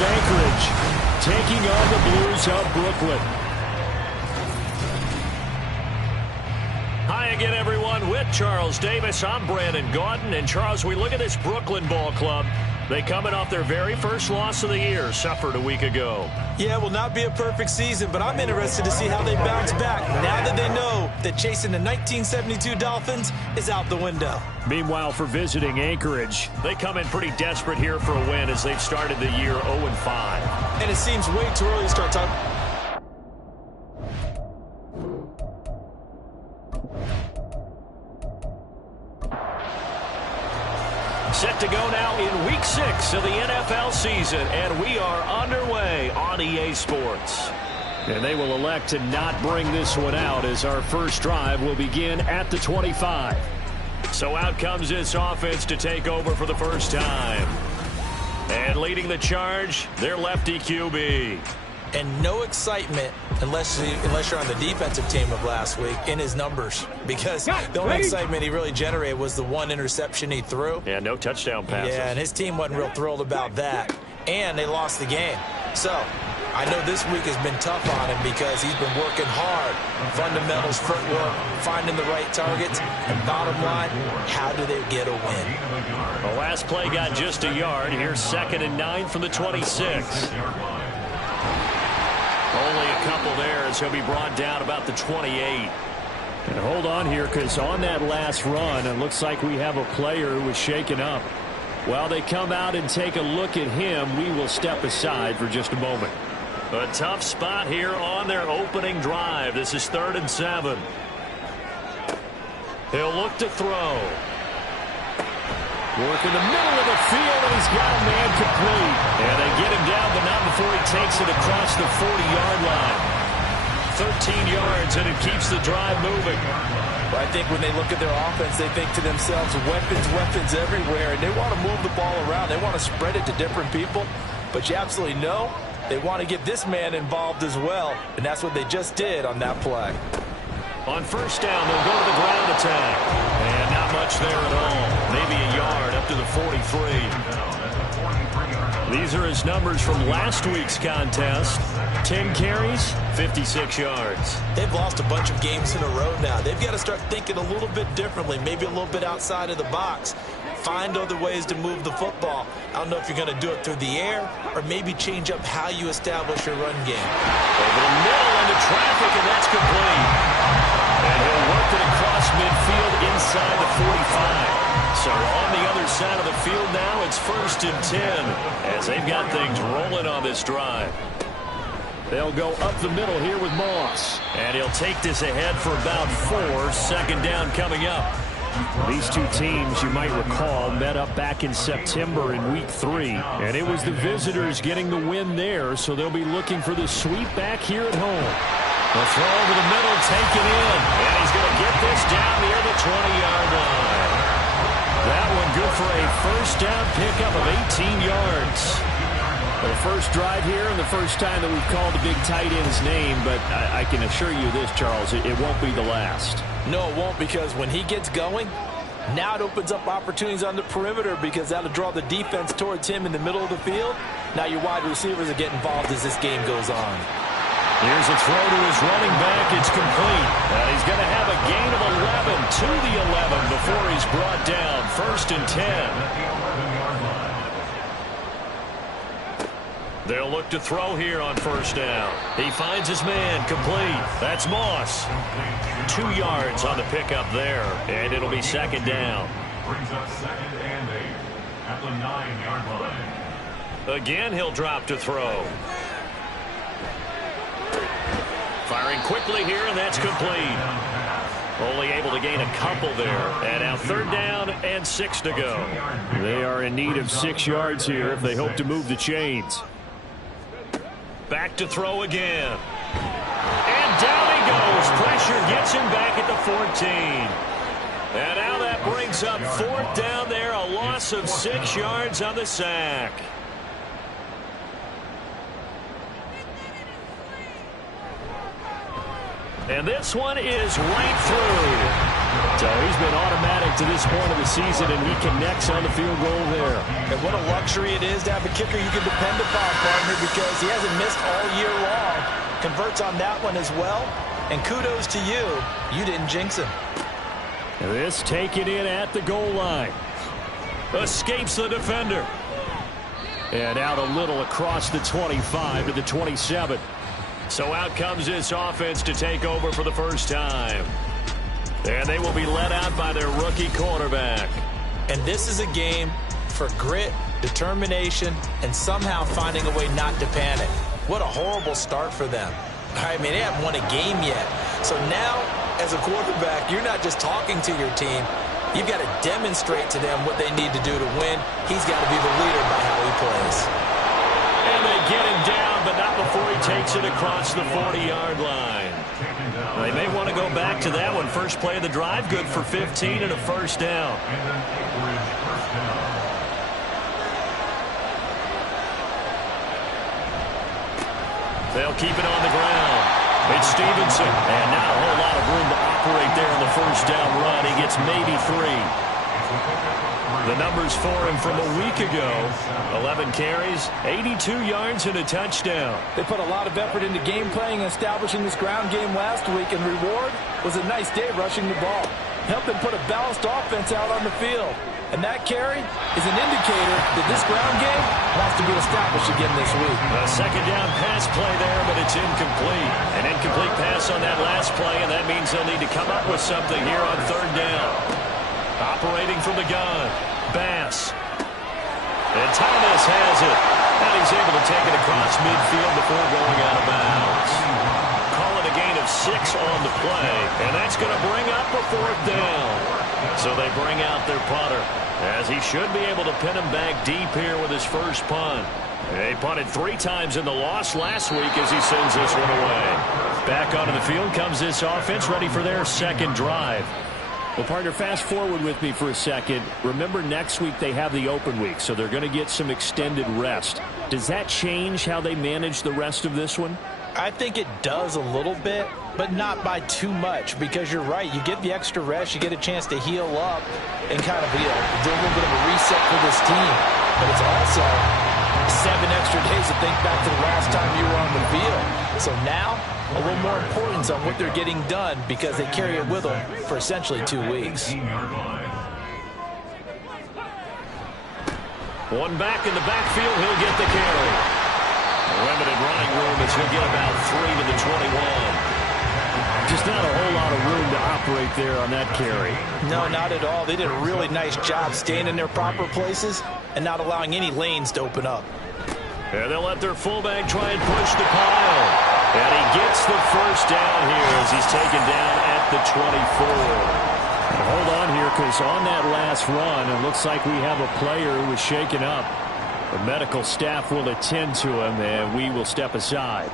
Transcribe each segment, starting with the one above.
of Anchorage, taking on the Blues of Brooklyn. Hi again, everyone. With Charles Davis, I'm Brandon Gaudin. And, Charles, we look at this Brooklyn ball club. They coming off their very first loss of the year, suffered a week ago. Yeah, it will not be a perfect season, but I'm interested to see how they bounce back now that they know that chasing the 1972 Dolphins is out the window. Meanwhile, for visiting Anchorage, they come in pretty desperate here for a win as they've started the year 0-5. And it seems way too early to start talking. Set to go now in Week 6 of the NFL season, and we are underway on EA Sports. And they will elect to not bring this one out as our first drive will begin at the 25. So out comes this offense to take over for the first time. And leading the charge, their lefty QB. And no excitement unless you're on the defensive team of last week in his numbers. Because the only excitement he really generated was the one interception he threw. Yeah, no touchdown passes. Yeah, and his team wasn't real thrilled about that. And they lost the game. So I know this week has been tough on him because he's been working hard. Fundamentals, footwork, finding the right targets. And bottom line, how do they get a win? The last play got just a yard. Here's 2nd and 9 from the 26. Only a couple there as he'll be brought down about the 28. And hold on here, because on that last run, it looks like we have a player who was shaken up. While they come out and take a look at him, we will step aside for just a moment. A tough spot here on their opening drive. This is 3rd and 7. He'll look to throw. Work in the middle of the field, and he's got a man complete. And they get him down, but not before he takes it across the 40-yard line. 13 yards, and it keeps the drive moving. But I think when they look at their offense, they think to themselves, weapons, weapons everywhere, and they want to move the ball around. They want to spread it to different people, but you absolutely know they want to get this man involved as well, and that's what they just did on that play. On first down, they'll go to the ground attack. And not much there at all. Maybe a yard up to the 43. These are his numbers from last week's contest. 10 carries, 56 yards. They've lost a bunch of games in a row now. They've got to start thinking a little bit differently, maybe a little bit outside of the box. Find other ways to move the football. I don't know if you're going to do it through the air or maybe change up how you establish your run game. Over the middle into traffic, and that's complete. And he'll work it across midfield inside the 45. So on the other side of the field now, it's 1st and 10 as they've got things rolling on this drive. They'll go up the middle here with Moss. And he'll take this ahead for about 4. 2nd down coming up. These two teams, you might recall, met up back in September in Week 3. And it was the visitors getting the win there, so they'll be looking for the sweep back here at home. The throw over the middle, taken in. And he's going to get this down near the 20-yard line. That one good for a first down pickup of 18 yards. The first drive here and the first time that we've called the big tight end's name, but I can assure you this, Charles, it won't be the last. No, it won't, because when he gets going, now it opens up opportunities on the perimeter because that'll draw the defense towards him in the middle of the field. Now your wide receivers will get involved as this game goes on. Here's a throw to his running back. It's complete. And he's going to have a gain of 11 to the 11 before he's brought down. 1st and 10. They'll look to throw here on first down. He finds his man complete. That's Moss. 2 yards on the pickup there. And it'll be 2nd down. Brings up 2nd and 8 at the 9-yard line. Again, he'll drop to throw. Firing quickly here, and that's complete. Only able to gain a couple there. And now 3rd down and 6 to go. They are in need of 6 yards here if they hope to move the chains. Back to throw again. And down he goes. Pressure gets him back at the 14. And now that brings up 4th down there. A loss of 6 yards on the sack. And this one is right through. So he's been automatic to this point of the season, and he connects on the field goal there. And what a luxury it is to have a kicker you can depend upon, partner, because he hasn't missed all year long. Converts on that one as well. And kudos to you. You didn't jinx him. This taken in at the goal line. Escapes the defender. And out a little across the 25 to the 27. So out comes this offense to take over for the first time. And they will be led out by their rookie quarterback. And this is a game for grit, determination, and somehow finding a way not to panic. What a horrible start for them. I mean, they haven't won a game yet. So now, as a quarterback, you're not just talking to your team. You've got to demonstrate to them what they need to do to win. He's got to be the leader by how he plays. And they get him down, but not before he takes it across the 40-yard line. They may want to go back to that one. First play of the drive, good for 15 and a first down. They'll keep it on the ground. It's Stevenson, and not a whole lot of room to operate there on the first down run. He gets maybe 3. The numbers for him from a week ago: 11 carries, 82 yards, and a touchdown. They put a lot of effort into game playing and establishing this ground game last week, and reward was a nice day rushing the ball. Helped them put a balanced offense out on the field. And that carry is an indicator that this ground game wants to be established again this week. A second down pass play there, but it's incomplete. An incomplete pass on that last play, and that means they'll need to come up with something here on third down. Operating from the gun, Bass. And Thomas has it. And he's able to take it across midfield before going out of bounds. Call it a gain of 6 on the play, and that's going to bring up a fourth down. So they bring out their punter, as he should be able to pin him back deep here with his first punt. They punted 3 times in the loss last week as he sends this one away. Back onto the field comes this offense, ready for their second drive. Well, partner, fast forward with me for a second. Remember, next week they have the open week, so they're going to get some extended rest. Does that change how they manage the rest of this one? I think it does a little bit, but not by too much, because you're right. You get the extra rest, you get a chance to heal up and kind of, do a little bit of a reset for this team. But it's also 7 extra days to think back to the last time you were on the field. So now, a little more importance on what they're getting done, because they carry it with them for essentially 2 weeks. One back in the backfield, he'll get the carry. Limited running room as he'll get about 3 to the 21. Just not a whole lot of room to operate there on that carry. No, not at all. They did a really nice job staying in their proper places and not allowing any lanes to open up. And they'll let their fullback try and push the pile. And he gets the first down here as he's taken down at the 24. And hold on here, because on that last run, it looks like we have a player who was shaken up. The medical staff will attend to him, and we will step aside.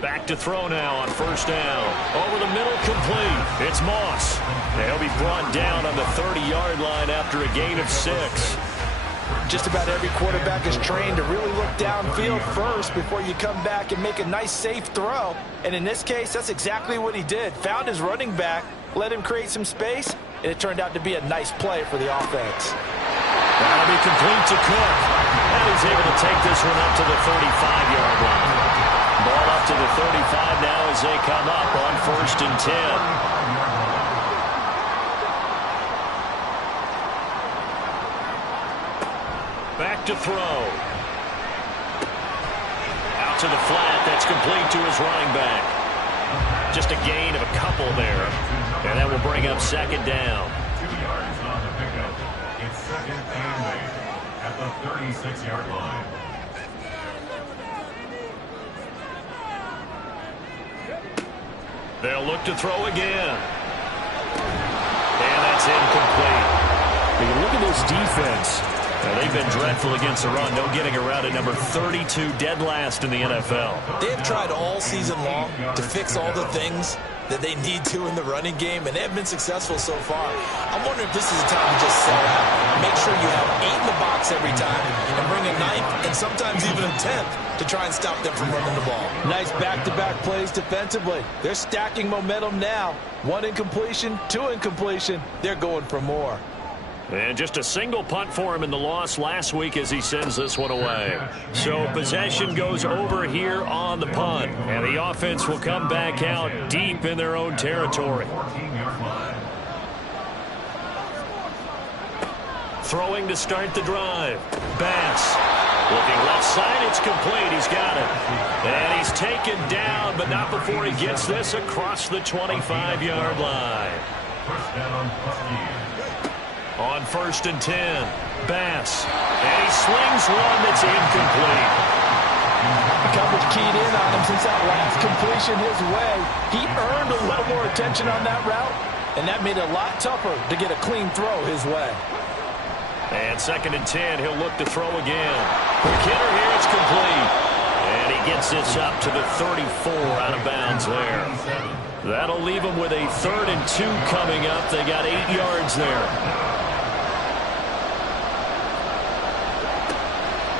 Back to throw now on first down. Over the middle, complete. It's Moss. They'll be brought down on the 30-yard line after a gain of 6. Just about every quarterback is trained to really look downfield first before you come back and make a nice, safe throw. And in this case, that's exactly what he did. Found his running back, let him create some space, and it turned out to be a nice play for the offense. That'll be complete to Cook. And he's able to take this one up to the 35-yard line. Ball up to the 35 now as they come up on 1st and 10. Back to throw. Out to the flat. That's complete to his running back. Just a gain of a couple there. And that will bring up second down. 2 yards on the pickup. It's 2nd and 8 at the 36-yard line. They'll look to throw again. And that's incomplete. When you look at this defense, Now, they've been dreadful against the run. No getting around at number 32, dead last in the NFL. They have tried all season long to fix all the things that they need to in the running game, and they have been successful so far. I'm wondering if this is a time to just sell out. Make sure you have 8 in the box every time and bring a 9th and sometimes even a 10th to try and stop them from running the ball. Nice back-to-back plays defensively. They're stacking momentum now. 1 incompletion, 2 incompletion. They're going for more. And just a single punt for him in the loss last week as he sends this one away. So possession goes over here on the punt. And the offense will come back out deep in their own territory. Throwing to start the drive. Bass. Looking left side, it's complete. He's got it. And he's taken down, but not before he gets this across the 25-yard line. First down, Huskies. On 1st and 10, Bass. And he slings one that's incomplete. The coverage keyed in on him since that last completion his way. He earned a little more attention on that route, and that made it a lot tougher to get a clean throw his way. And 2nd and 10, he'll look to throw again. McKinnon here, it's complete. And he gets this up to the 34 out of bounds there. That'll leave him with a 3rd and 2 coming up. They got 8 yards there.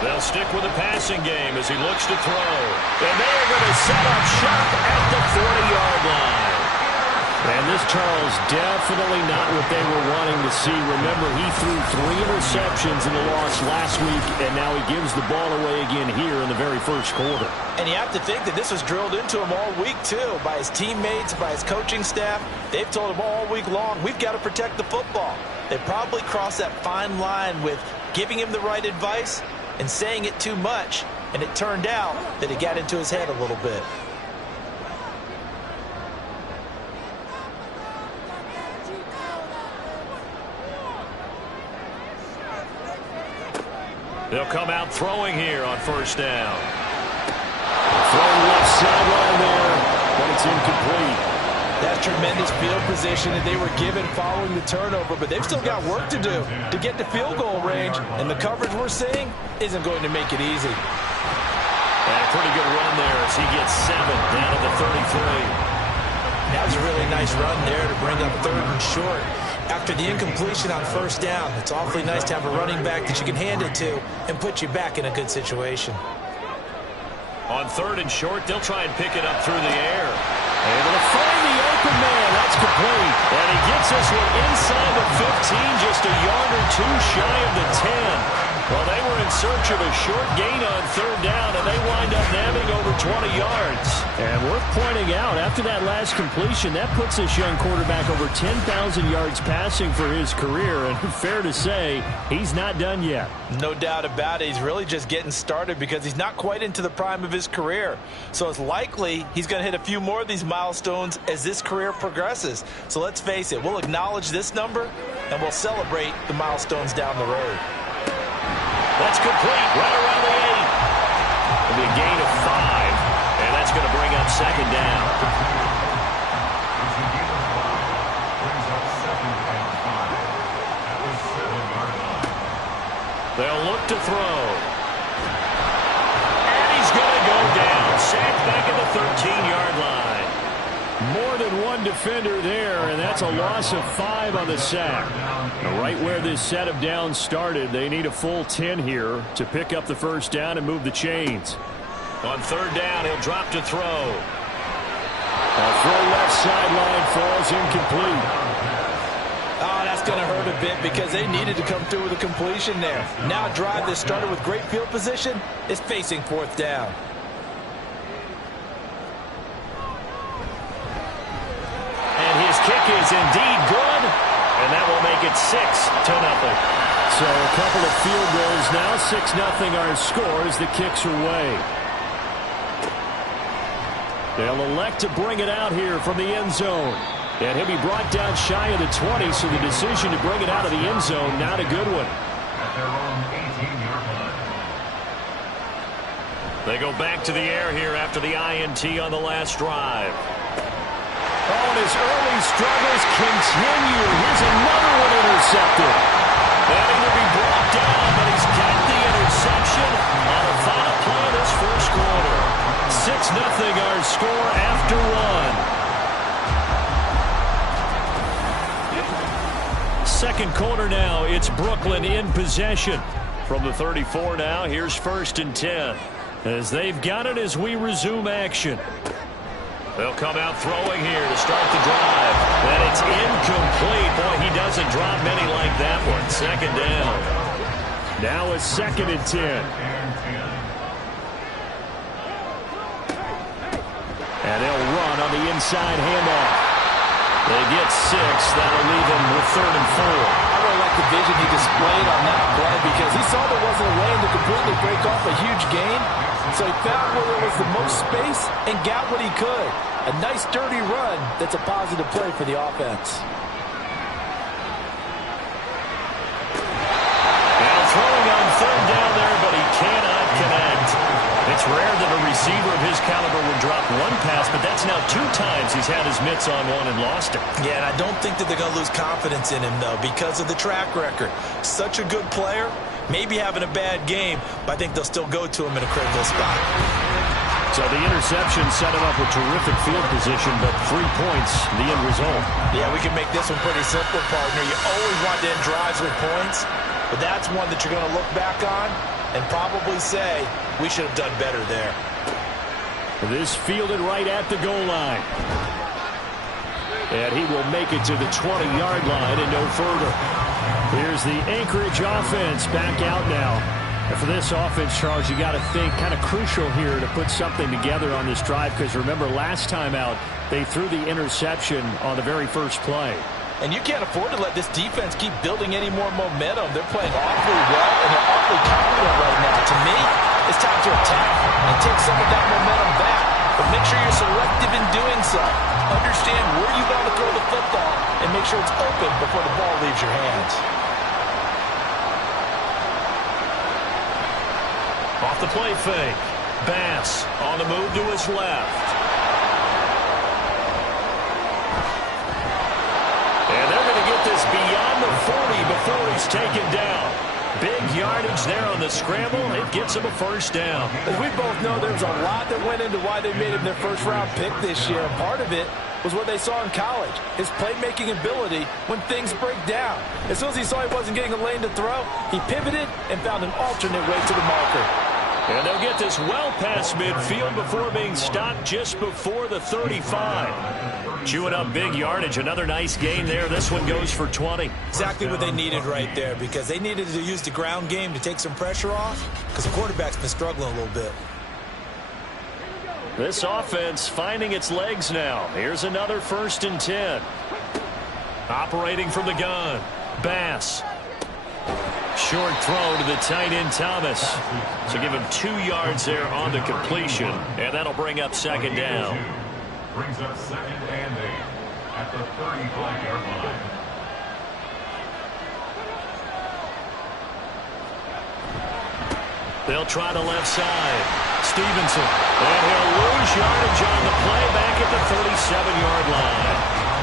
They'll stick with the passing game as he looks to throw. And they are going to set up shop at the 40-yard line. And this, Charles, definitely not what they were wanting to see. Remember, he threw 3 interceptions in the loss last week, and now he gives the ball away again here in the very first quarter. And you have to think that this was drilled into him all week, too, by his teammates, by his coaching staff. They've told him all week long, we've got to protect the football. They probably crossed that fine line with giving him the right advice and saying it too much, and it turned out that it got into his head a little bit. They'll come out throwing here on 1st down. Throwing left sideline there, but it's incomplete. That's tremendous field position that they were given following the turnover, but they've still got work to do to get to field goal range, and the coverage we're seeing isn't going to make it easy. And a pretty good run there as he gets 7 down at the 33. That was a really nice run there to bring up 3rd and short. After the incompletion on 1st down, it's awfully nice to have a running back that you can hand it to and put you back in a good situation. On 3rd and short, they'll try and pick it up through the air. Able to find the open man. That's complete. And he gets this one inside the 15, just a yard or 2 shy of the 10. Well, they were in search of a short gain on 3rd down, and they wind up nabbing over 20 yards. And worth pointing out, after that last completion, that puts this young quarterback over 10,000 yards passing for his career. And fair to say, he's not done yet. No doubt about it. He's really just getting started because he's not quite into the prime of his career. So it's likely he's going to hit a few more of these milestones as this career progresses. So let's face it, we'll acknowledge this number, and we'll celebrate the milestones down the road. That's complete, right around the 8. It'll be a gain of 5, and that's going to bring up 2nd down. They'll look to throw. And he's going to go down. Sacked back at the 13-yard line. More than one defender there, and that's a loss of 5 on the sack. Now, right where this set of downs started, they need a full 10 here to pick up the 1st down and move the chains. On 3rd down, he'll drop to throw. A throw left sideline falls incomplete. Oh, that's going to hurt a bit because they needed to come through with a completion there. Now a drive that started with great field position is facing 4th down. His kick is indeed good, and that will make it 6-0. So a couple of field goals now. 6-0 our score as the kicks are away. They'll elect to bring it out here from the end zone. And he'll be brought down shy of the 20, so the decision to bring it out of the end zone, not a good one. At their own 18-yard line. They go back to the air here after the INT on the last drive. Oh, and his early struggles continue. Here's another one intercepted. That will be brought down, but he second quarter now. It's Brooklyn in possession. From the 34 now, here's 1st and 10. As they've got it as we resume action. They'll come out throwing here to start the drive. And it's incomplete. Boy, he doesn't drop many like that one. 2nd down. Now a 2nd and 10. And they'll run on the inside handoff. They get 6. That'll leave him with 3rd and 4. I really like the vision he displayed on that play because he saw there wasn't a lane to completely break off a huge gain. So he found where there was the most space and got what he could. A nice, dirty run that's a positive play for the offense. Now throwing on 3rd down there, but he cannot connect. It's rare that a receiver of his caliber would drop one pass, but that's now 2 times he's had his mitts on one and lost it. Yeah, and I don't think that they're going to lose confidence in him, though, because of the track record. Such a good player, maybe having a bad game, but I think they'll still go to him in a critical spot. So the interception set him up with terrific field position, but 3 points, the end result. Yeah, we can make this one pretty simple, partner. You always want to end drives with points, but that's one that you're going to look back on and probably say, we should have done better there. This fielded right at the goal line. And he will make it to the 20-yard line and no further. Here's the Anchorage offense back out now. And for this offense, Charles, you got to think kind of crucial here to put something together on this drive, because remember last time out, they threw the interception on the very first play. And you can't afford to let this defense keep building any more momentum. They're playing awfully well, and they're awfully confident right now. To me, it's time to attack and take some of that momentum back. But make sure you're selective in doing so. Understand where you want to throw the football and make sure it's open before the ball leaves your hands. Off the play fake. Bass on the move to his left. And they're going to get this beyond the 40 before he's taken down. Big yardage there on the scramble. It gets him a 1st down. As we both know, there's a lot that went into why they made him their first-round pick this year. Part of it was what they saw in college, his playmaking ability when things break down. As soon as he saw he wasn't getting a lane to throw, he pivoted and found an alternate way to the marker. And they'll get this well past midfield before being stopped just before the 35. Chewing up big yardage. Another nice gain there. This one goes for 20. Exactly what they needed right there, because they needed to use the ground game to take some pressure off, because the quarterback's been struggling a little bit. This offense finding its legs now. Here's another 1st and 10. Operating from the gun. Bass. Short throw to the tight end Thomas. So give him 2 yards there on the completion. And that'll bring up 2nd down. Brings up 2nd and 8 at the 35-yard line. They'll try the left side. Stevenson. And he'll lose yardage on the play back at the 37-yard line.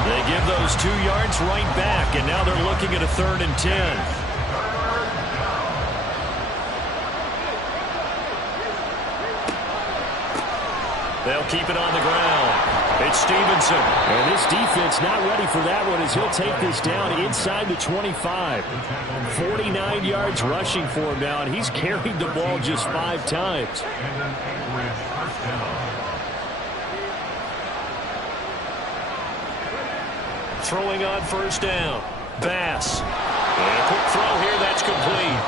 They give those 2 yards right back, and now they're looking at a 3rd and 10. They'll keep it on the ground. It's Stevenson. And this defense not ready for that one as he'll take this down inside the 25. 49 yards rushing for him now, and he's carried the ball just 5 times. And an Anchorage 1st down. Throwing on 1st down. Bass. And a quick throw here, that's complete.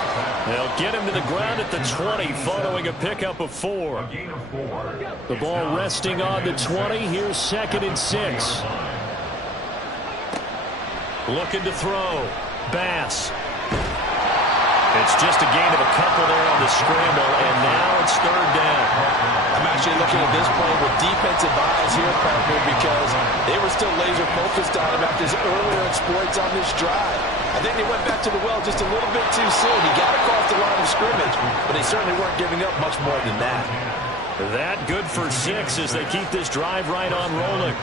They'll get him to the ground at the 20 following a pickup of 4. A gain of 4. The ball resting on the 20. Here's 2nd and 6. Looking to throw. Bass. It's just a gain of a couple there on the scramble, and now it's 3rd down. I'm actually looking at this play with defensive eyes here, partner, because they were still laser focused on him after his earlier exploits on this drive. I think they went back to the well just a little bit too soon. He got across the line of scrimmage, but they certainly weren't giving up much more than that. That good for 6 as they keep this drive right on rolling.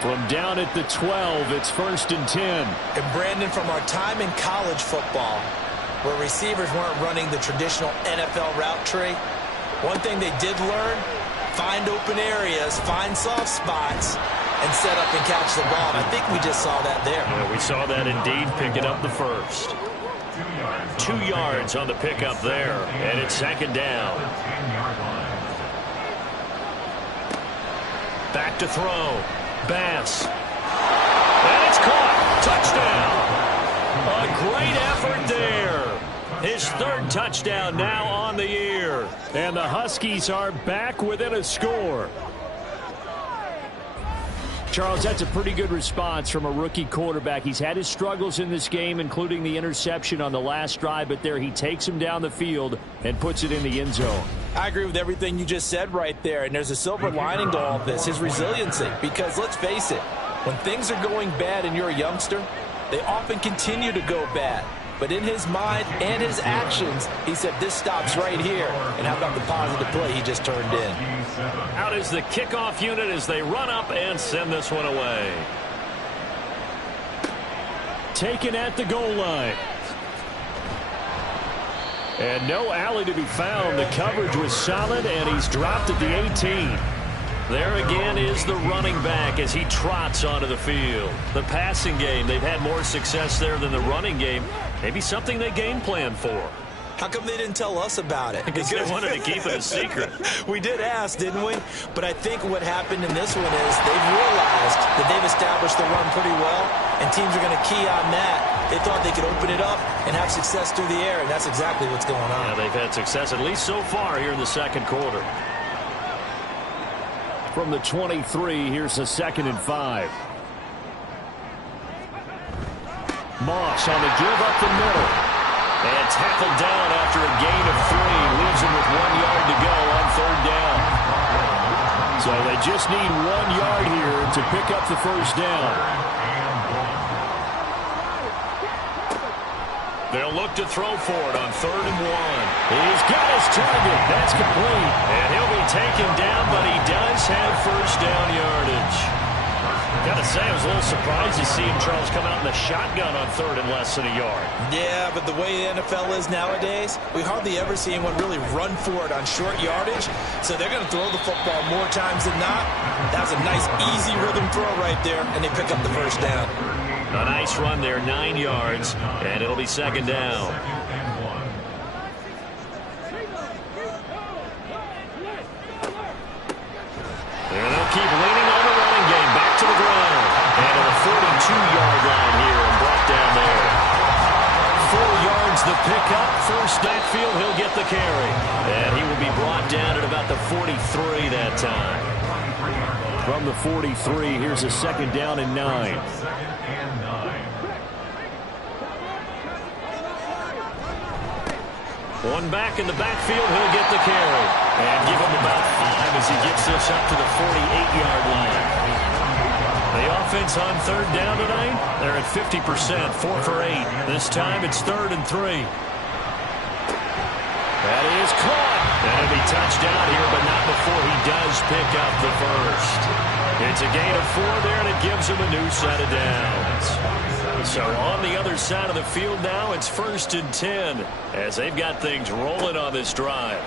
From down at the 12, it's 1st and 10. And Brandon, from our time in college football, where receivers weren't running the traditional NFL route tree, one thing they did learn, find open areas, find soft spots, and set up and catch the ball. And I think we just saw that there. Yeah, we saw that indeed, picking up the first. 2 yards on the pickup there, and it's second down. Back to throw. Bass. And it's caught. Touchdown. A great effort there. His third touchdown now on the year. And the Huskies are back within a score. Charles, that's a pretty good response from a rookie quarterback. He's had his struggles in this game, including the interception on the last drive, but there he takes him down the field and puts it in the end zone. I agree with everything you just said right there, and there's a silver lining to all this, his resiliency. Because let's face it, when things are going bad and you're a youngster, they often continue to go bad. But in his mind and his actions, he said, this stops right here. And how about the positive play he just turned in? Out is the kickoff unit as they run up and send this one away. Taken at the goal line. And no alley to be found. The coverage was solid, and he's dropped at the 18. There again is the running back as he trots onto the field. The passing game, they've had more success there than the running game. Maybe something they game plan for. How come they didn't tell us about it? Because they wanted to keep it a secret. We did ask, didn't we? But I think what happened in this one is they've realized that they've established the run pretty well, and teams are going to key on that. They thought they could open it up and have success through the air, and that's exactly what's going on. Yeah, they've had success, at least so far, here in the second quarter. From the 23, here's a 2nd and 5. Moss on the give up the middle. And tackled down after a gain of 3. Leaves him with 1 yard to go on third down. So they just need 1 yard here to pick up the first down. They'll look to throw for it on 3rd and 1. He's got his target. That's complete. And he'll be taken down, but he does have first down yardage. Gotta say, I was a little surprised to see him, Charles, come out in the shotgun on 3rd and less than a yard. Yeah, but the way the NFL is nowadays, we hardly ever see anyone really run for it on short yardage. So they're going to throw the football more times than not. That was a nice, easy rhythm throw right there, and they pick up the first down. A nice run there, 9 yards, and it'll be second down. And they'll keep leaning on the running game. Back to the ground. And to the 42-yard line here and brought down there. 4 yards the pickup. First backfield, he'll get the carry. And he will be brought down at about the 43 that time. From the 43, here's a 2nd down and 9. One back in the backfield, he'll get the carry. And give him about 5 as he gets this up to the 48-yard line. The offense on third down tonight, they're at 50%, 4 for 8. This time it's 3rd and 3. That is caught. And it'll be touchdown here, but not before he does pick up the first. It's a gain of 4 there, and it gives him a new set of downs. So on the other side of the field now, it's 1st and 10 as they've got things rolling on this drive.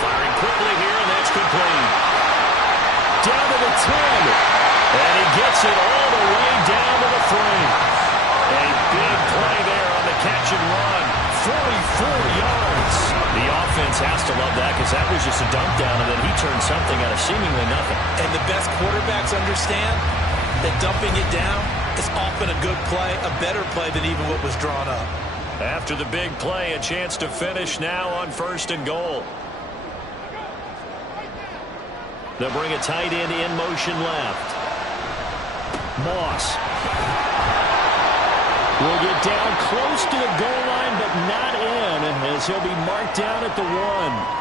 Firing quickly here, and that's complete. Down to the 10. And he gets it all the way down to the 3. A big play there on the catch and run. 44 yards. The offense has to love that because that was just a dump down, and then he turned something out of seemingly nothing. And the best quarterbacks understand that dumping it down is often a good play, a better play than even what was drawn up. After the big play, a chance to finish now on 1st and goal. They'll bring a tight end in motion left. Moss will get down close to the goal line, but not in, as he'll be marked down at the 1.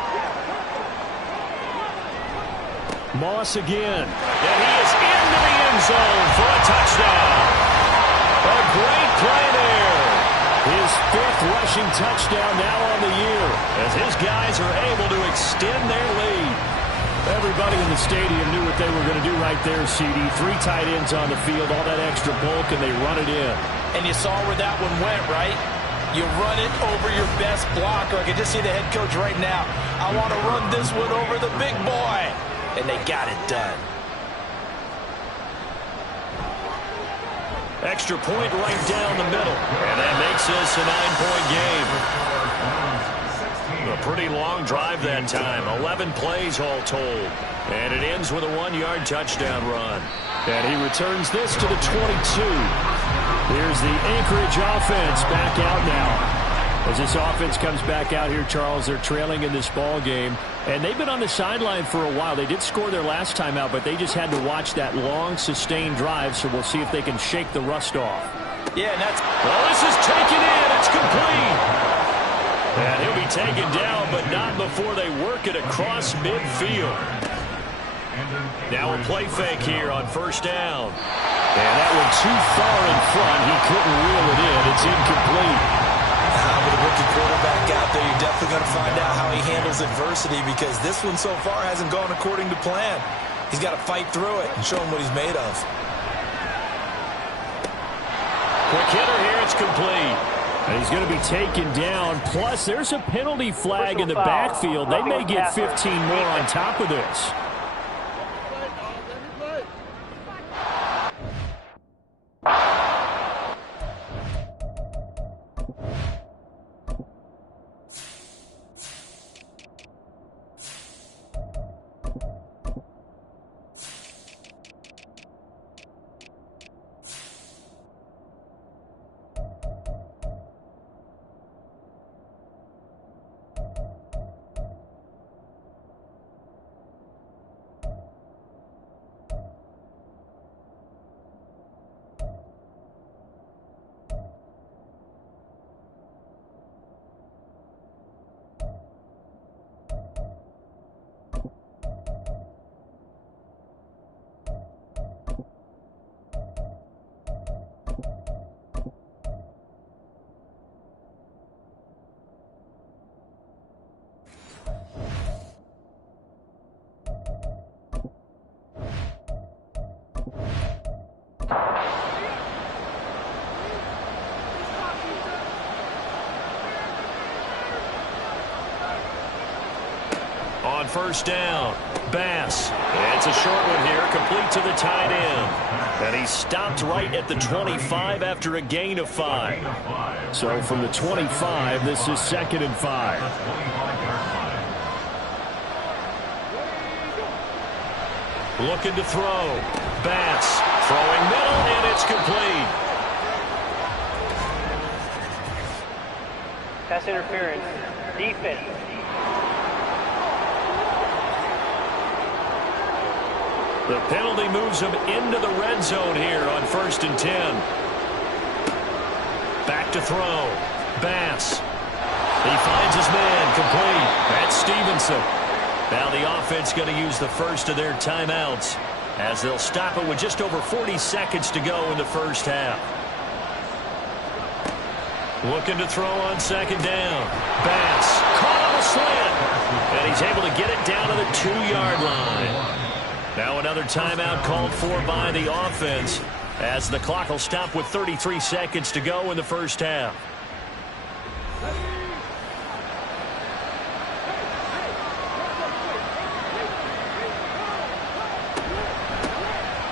Moss again. And he is into the end zone for a touchdown. A great play there. His 5th rushing touchdown now on the year, as his guys are able to extend their lead. Everybody in the stadium knew what they were going to do right there, CD. 3 tight ends on the field, all that extra bulk, and they run it in. And you saw where that one went, right? You run it over your best blocker. I can just see the head coach right now. I want to run this one over the big boy. and they got it done. Extra point right down the middle. And that makes this a 9-point game. A pretty long drive that time. 11 plays all told. And it ends with a 1-yard touchdown run. And he returns this to the 22. Here's the Anchorage offense back out now. As this offense comes back out here, Charles, they're trailing in this ball game. And they've been on the sideline for a while. They did score their last time out, but they just had to watch that long, sustained drive, so we'll see if they can shake the rust off. Yeah, and that's... Well, this is taken in. It's complete. And he'll be taken down, but not before they work it across midfield. Now a play fake here on first down. And that one too far in front. He couldn't reel it in. It's incomplete. With a rookie quarterback out there, you're definitely going to find out how he handles adversity, because this one so far hasn't gone according to plan. He's got to fight through it and show him what he's made of. Quick hitter here. It's complete. And he's going to be taken down. Plus, there's a penalty flag in the backfield. They may get 15 more on top of this. On first down, Bass. It's a short one here, complete to the tight end. And he's stopped right at the 25 after a gain of 5. So from the 25, this is 2nd and 5. Looking to throw. Bass throwing middle, and it's complete. Pass interference. Defense. The penalty moves him into the red zone here on 1st and 10. Back to throw. Bass. He finds his man. Complete. That's Stevenson. Now the offense going to use the first of their timeouts as they'll stop it with just over 40 seconds to go in the first half. Looking to throw on 2nd down. Bass caught on a slant. And he's able to get it down to the 2-yard line. Now another timeout called for by the offense as the clock will stop with 33 seconds to go in the first half.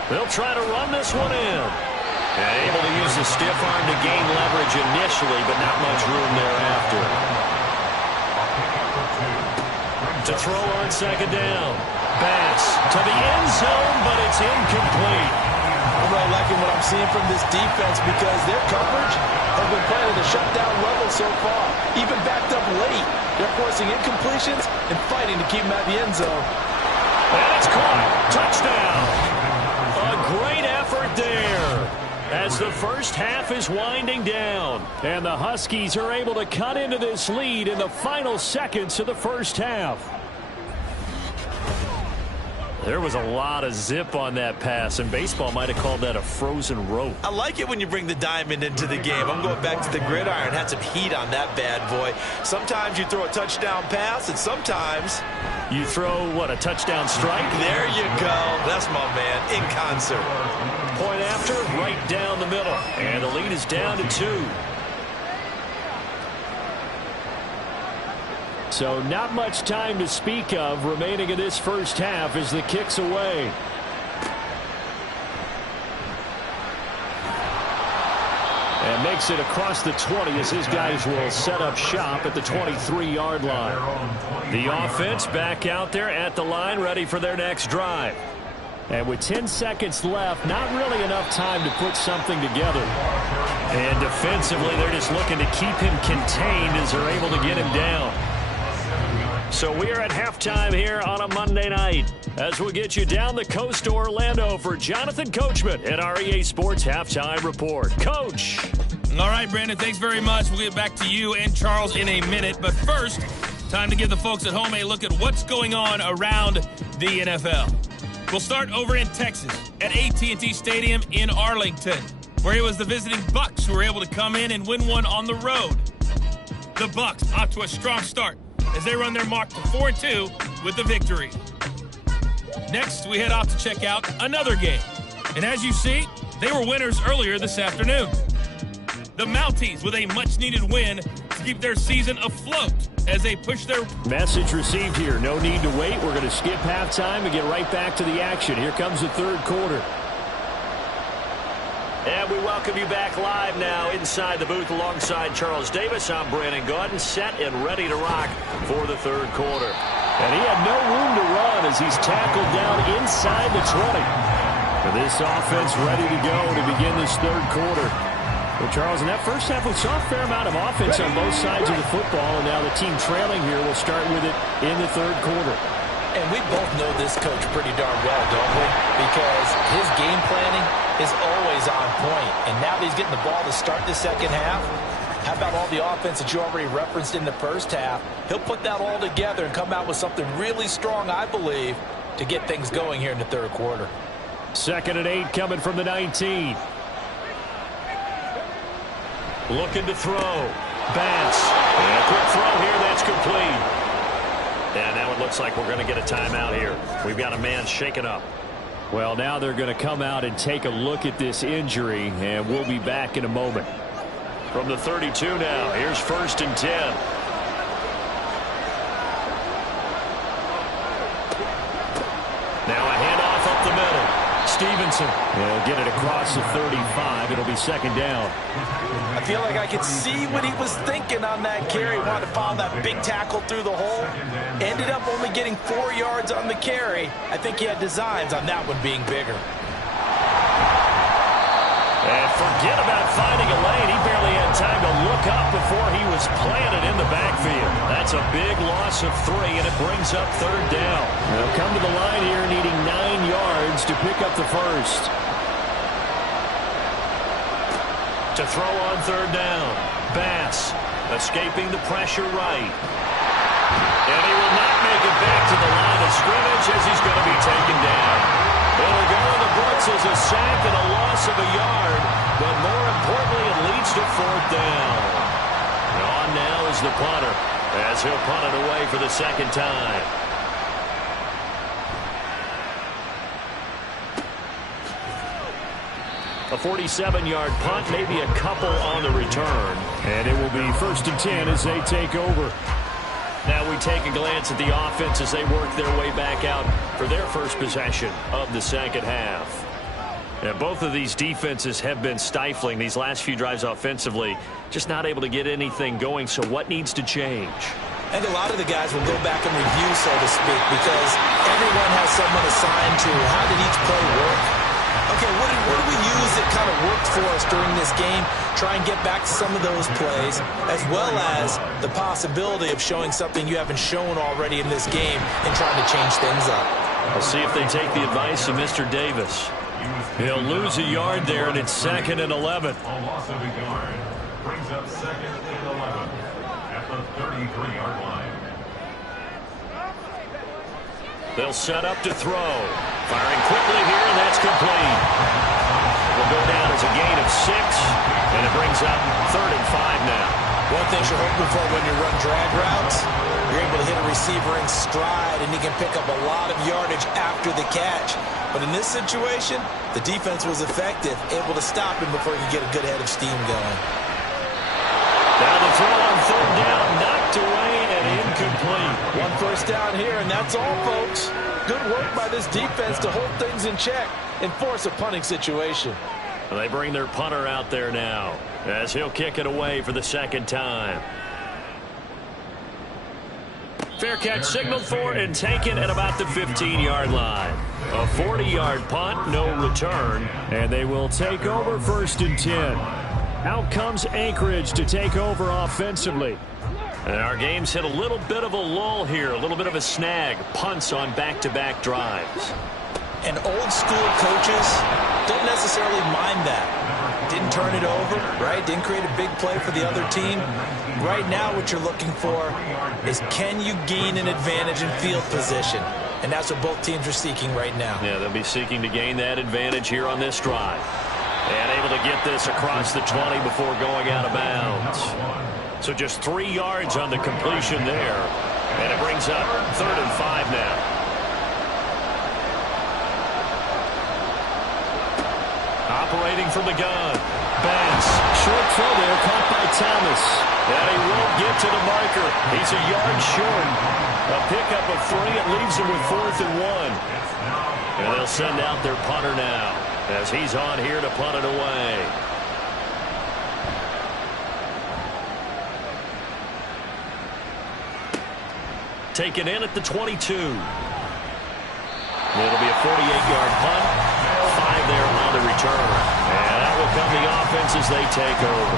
They'll try to run this one in. And able to use the stiff arm to gain leverage initially, but not much room thereafter. To throw on 2nd down. Bass to the end zone, but it's incomplete. I'm really liking what I'm seeing from this defense because their coverage has been playing at a shutdown level so far. Even backed up late, they're forcing incompletions and fighting to keep them at the end zone. And it's caught. Touchdown. A great effort there as the first half is winding down. And the Huskies are able to cut into this lead in the final seconds of the first half. There was a lot of zip on that pass, and baseball might have called that a frozen rope. I like it when you bring the diamond into the game. I'm going back to the gridiron. Had some heat on that bad boy. Sometimes you throw a touchdown pass, and sometimes you throw, what, a touchdown strike? There you go. That's my man, in concert. Point after, right down the middle. And the lead is down to 2. So not much time to speak of remaining in this first half as the kick's away. And makes it across the 20 as his guys will set up shop at the 23-yard line. The offense back out there at the line, ready for their next drive. And with 10 seconds left, not really enough time to put something together. And defensively, they're just looking to keep him contained as they're able to get him down. So we are at halftime here on a Monday night as we get you down the coast to Orlando for Jonathan Coachman at our EA Sports Halftime Report. Coach. All right, Brandon, thanks very much. We'll get back to you and Charles in a minute. But first, time to give the folks at home a look at what's going on around the NFL. We'll start over in Texas at AT&T Stadium in Arlington, where it was the visiting Bucs who were able to come in and win one on the road. The Bucs off to a strong start as they run their mark to 4-2 with the victory. Next, we head off to check out another game. And as you see, they were winners earlier this afternoon. The Mounties with a much-needed win to keep their season afloat as they push their... Message received here. No need to wait. We're going to skip halftime and get right back to the action. Here comes the third quarter. And we welcome you back live now inside the booth alongside Charles Davis. I'm Brandon Gaudin, set and ready to rock for the third quarter. And he had no room to run as he's tackled down inside the 20. And this offense ready to go to begin this third quarter. Well, Charles, in that first half, we saw a fair amount of offense on both sides of the football, and now the team trailing here will start with it in the third quarter. And we both know this coach pretty darn well, don't we? Because his game planning is always on point. And now that he's getting the ball to start the second half, how about all the offense that you already referenced in the first half? He'll put that all together and come out with something really strong, I believe, to get things going here in the third quarter. 2nd and 8 coming from the 19. Looking to throw. Bass. And a quick throw here. That's complete. And now it looks like we're going to get a timeout here. We've got a man shaken up. Well, now they're going to come out and take a look at this injury, and we'll be back in a moment. From the 32 now, here's 1st and 10. Now a handoff up the middle. Stevenson will get it across the 35. It'll be 2nd down. I feel like I could see what he was thinking on that carry. Wanted to follow that big tackle through the hole. Ended up only getting 4 yards on the carry. I think he had designs on that one being bigger. And forget about finding a lane. He barely had time to look up before he was planted in the backfield. That's a big loss of 3, and it brings up 3rd down. They'll come to the line here needing 9 yards to pick up the first. To throw on 3rd down. Bass escaping the pressure right. And he will not make it back to the line of scrimmage as he's going to be taken down. It'll go in the books as a sack and a loss of a yard, but more importantly, it leads to 4th down. On now is the punter as he'll punt it away for the 2nd time. A 47-yard punt, maybe a couple on the return. And it will be 1st and 10 as they take over. Now we take a glance at the offense as they work their way back out for their first possession of the second half. And both of these defenses have been stifling these last few drives offensively, just not able to get anything going. So what needs to change? I think a lot of the guys will go back and review, so to speak, because everyone has someone assigned to how did each play work. Okay, what did we use that kind of worked for us during this game? Try and get back to some of those plays, as well as the possibility of showing something you haven't shown already in this game and trying to change things up. We'll see if they take the advice of Mr. Davis. He'll lose a yard there, and it's 2nd and 11. A loss of a yard brings up 2nd and 11 at the 33-yard line. They'll set up to throw. Firing quickly here, and that's complete. Will go down as a gain of 6, and it brings up 3rd and 5 now. One thing you're hoping for when you run drag routes, you're able to hit a receiver in stride, and he can pick up a lot of yardage after the catch. But in this situation, the defense was effective, able to stop him before he could get a good head of steam going. Now the throw on 3rd down, knocked away and incomplete. incomplete. One first down here, and that's all, folks. Good work by this defense to hold things in check and force a punting situation. They bring their punter out there now as he'll kick it away for the second time. Fair catch signaled for and taken at about the 15-yard line. A 40-yard punt, no return, and they will take over 1st and 10. Out comes Anchorage to take over offensively. And our game's hit a little bit of a lull here, a little bit of a snag. Punts on back-to-back drives. And old school coaches don't necessarily mind that. Didn't turn it over, right? Didn't create a big play for the other team. Right now what you're looking for is, can you gain an advantage in field position? And that's what both teams are seeking right now. Yeah, they'll be seeking to gain that advantage here on this drive. And able to get this across the 20 before going out of bounds. So just 3 yards on the completion there. And it brings up 3rd and 5 now. Operating from the gun. Bass. Short throw there, caught by Thomas. And he won't get to the marker. He's a yard short. A pickup of 3. It leaves him with 4th and 1. And they'll send out their punter now as he's on here to punt it away. Taken in at the 22. It'll be a 48-yard punt. 5 there on the return. And that will come the offense as they take over.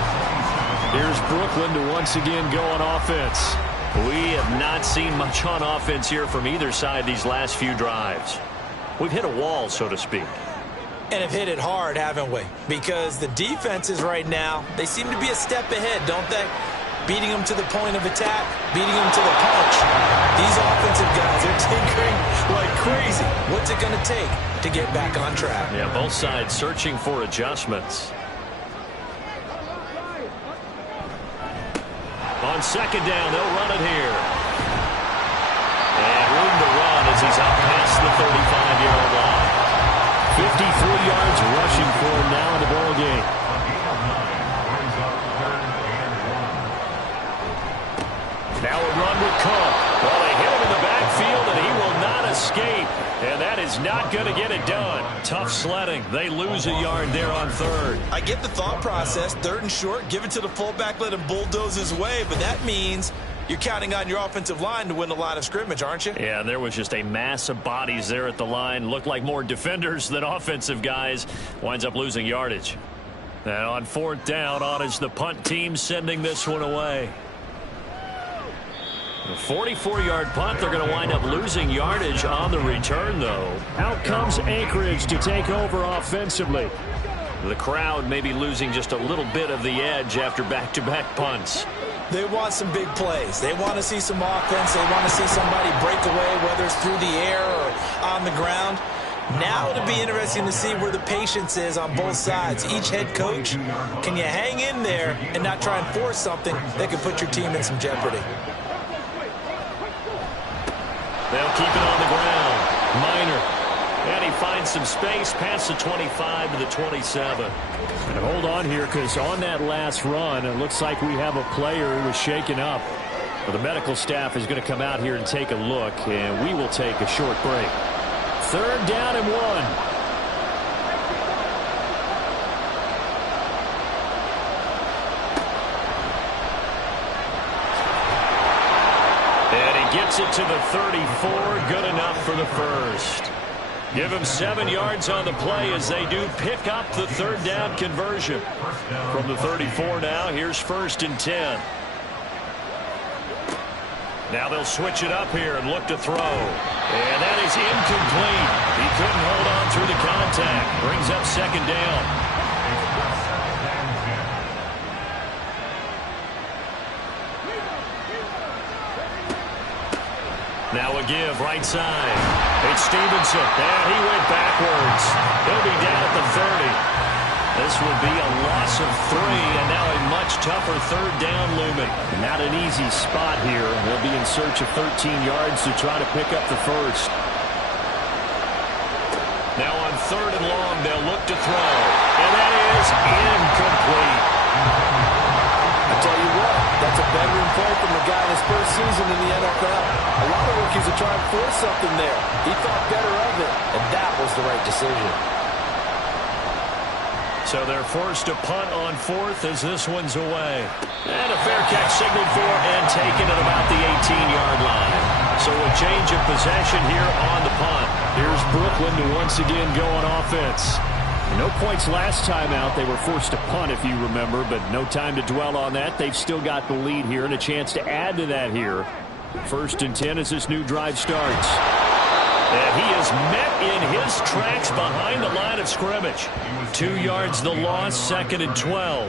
Here's Brooklyn to once again go on offense. We have not seen much on offense here from either side these last few drives. We've hit a wall, so to speak. And have hit it hard, haven't we? Because the defenses right now, they seem to be a step ahead, don't they? Beating them to the point of attack, beating them to the punch. These offensive guys are tinkering like crazy. What's it going to take to get back on track? Yeah, both sides searching for adjustments. On 2nd down, they'll run it here. And room to run as he's out past the 35-yard line. 53 yards rushing for him now in the ball game. Now a run with Cook. Well, they hit him in the backfield, and he will not escape. And that is not going to get it done. Tough sledding. They lose a yard there on 3rd. I get the thought process. 3rd and short, give it to the fullback, let him bulldoze his way. But that means you're counting on your offensive line to win the line of scrimmage, aren't you? Yeah, there was just a mass of bodies there at the line. Looked like more defenders than offensive guys. Winds up losing yardage. And on 4th down, on is the punt team sending this one away. A 44-yard punt. They're going to wind up losing yardage on the return, though. Out comes Anchorage to take over offensively. The crowd may be losing just a little bit of the edge after back-to-back punts. They want some big plays. They want to see some offense. They want to see somebody break away, whether it's through the air or on the ground. Now it'll be interesting to see where the patience is on both sides. Each head coach, can you hang in there and not try and force something that could put your team in some jeopardy? They'll keep it on the ground. Minor. And he finds some space past the 25 to the 27. And hold on here, because on that last run, it looks like we have a player who was shaken up. Well, the medical staff is going to come out here and take a look, and we will take a short break. 3rd down and 1. Gets it to the 34. Good enough for the first. Give him 7 yards on the play as they do pick up the 3rd down conversion. From the 34 now, here's 1st and 10. Now they'll switch it up here and look to throw. And that is incomplete. He couldn't hold on through the contact. Brings up 2nd down. Now a give right side. It's Stevenson. And he went backwards. He'll be down at the 30. This will be a loss of 3, and now a much tougher 3rd down looming. Not an easy spot here. They'll be in search of 13 yards to try to pick up the first. Now on 3rd and long, they'll look to throw. And that is incomplete. I tell you what, that's a veteran play from the guy in his first season in the NFL. A lot of rookies are trying to force something there. He thought better of it, and that was the right decision. So they're forced to punt on fourth as this one's away. And a fair catch signaled for and taken at about the 18-yard line. So a change of possession here on the punt. Here's Brooklyn to once again go on offense. No points last time out. They were forced to punt, if you remember, but no time to dwell on that. They've still got the lead here and a chance to add to that here. 1st and 10 as this new drive starts. And he is met in his tracks behind the line of scrimmage. 2 yards the loss, 2nd and 12.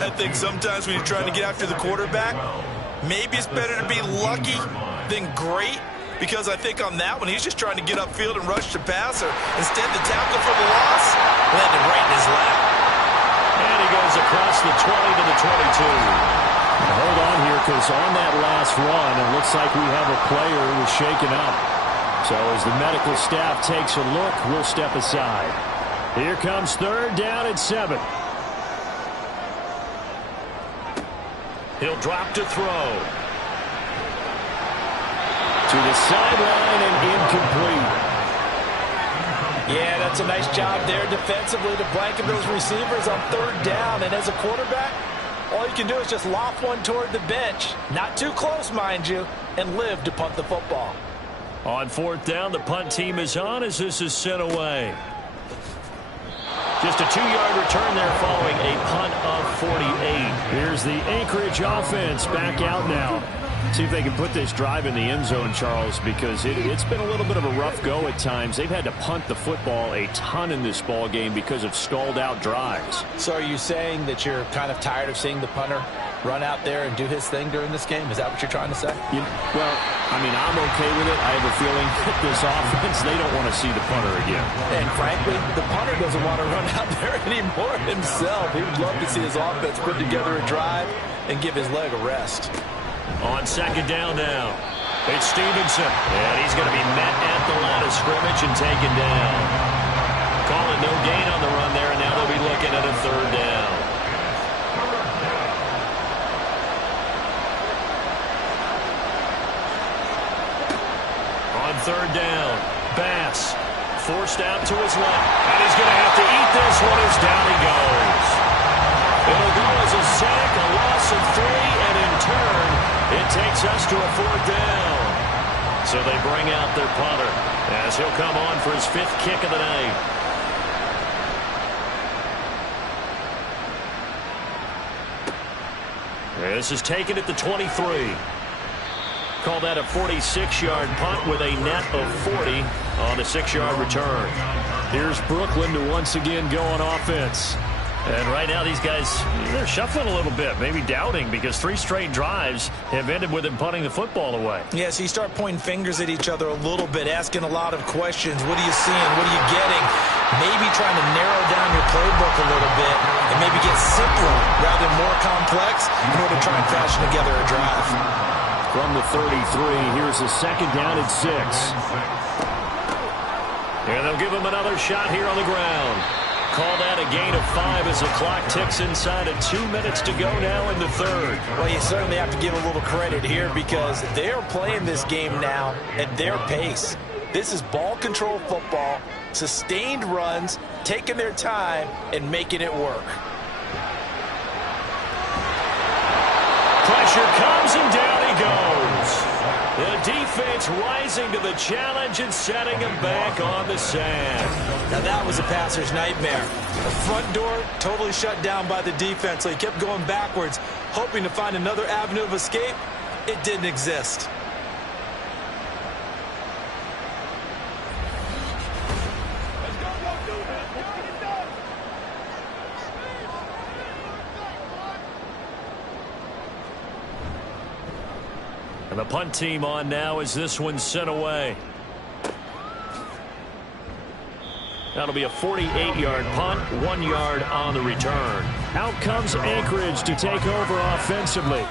I think sometimes when you're trying to get after the quarterback, maybe it's better to be lucky than great. Because I think on that one, he's just trying to get upfield and rush the passer. Instead, the tackle for the loss landed right in his lap. And he goes across the 20 to the 22. Hold on here, because on that last run, it looks like we have a player who was shaken up. So as the medical staff takes a look, we'll step aside. Here comes 3rd down and 7. He'll drop to throw. To the sideline and incomplete. Yeah, that's a nice job there defensively to blanket those receivers on 3rd down. And as a quarterback, all you can do is just loft one toward the bench. Not too close, mind you, and live to punt the football. On 4th down, the punt team is on as this is sent away. Just a 2-yard return there following a punt of 48. Here's the Anchorage offense back out now. See if they can put this drive in the end zone, Charles, because it's been a little bit of a rough go at times. They've had to punt the football a ton in this ball game because of stalled-out drives. So are you saying that you're kind of tired of seeing the punter run out there and do his thing during this game? Is that what you're trying to say? Well, I mean, I'm okay with it. I have a feeling that this offense, they don't want to see the punter again. And frankly, the punter doesn't want to run out there anymore himself. He would love to see his offense put together a drive and give his leg a rest. On 2nd down now, it's Stevenson. And he's going to be met at the line of scrimmage and taken down. Calling no gain on the run there, and now they'll be looking at a 3rd down. On 3rd down, Bass forced out to his left. And he's going to have to eat this one as down he goes. It'll go as a sack, a loss of 3, and in turn, it takes us to a 4th down. So they bring out their punter as he'll come on for his 5th kick of the night. This is taken at the 23. Call that a 46-yard punt with a net of 40 on a 6-yard return. Here's Brooklyn to once again go on offense. And right now these guys, they're shuffling a little bit, maybe doubting, because 3 straight drives have ended with them punting the football away. Yeah, so you start pointing fingers at each other a little bit, asking a lot of questions. What are you seeing? What are you getting? Maybe trying to narrow down your playbook a little bit and maybe get simpler rather than more complex in order to try and fashion together a drive. From the 33, here's a 2nd down and 6. And they'll give him another shot here on the ground. Call that a gain of 5 as the clock ticks inside of 2 minutes to go now in the 3rd. Well, you certainly have to give a little credit here because they're playing this game now at their pace. This is ball control football, sustained runs, taking their time, and making it work. Pressure comes and down he goes. The defense rising to the challenge and setting him back on the sand. Now that was a passer's nightmare. The front door totally shut down by the defense, so he kept going backwards, hoping to find another avenue of escape. It didn't exist. And the punt team on now as this one's sent away. That'll be a 48-yard punt, 1 yard on the return. Out comes Anchorage to take over offensively.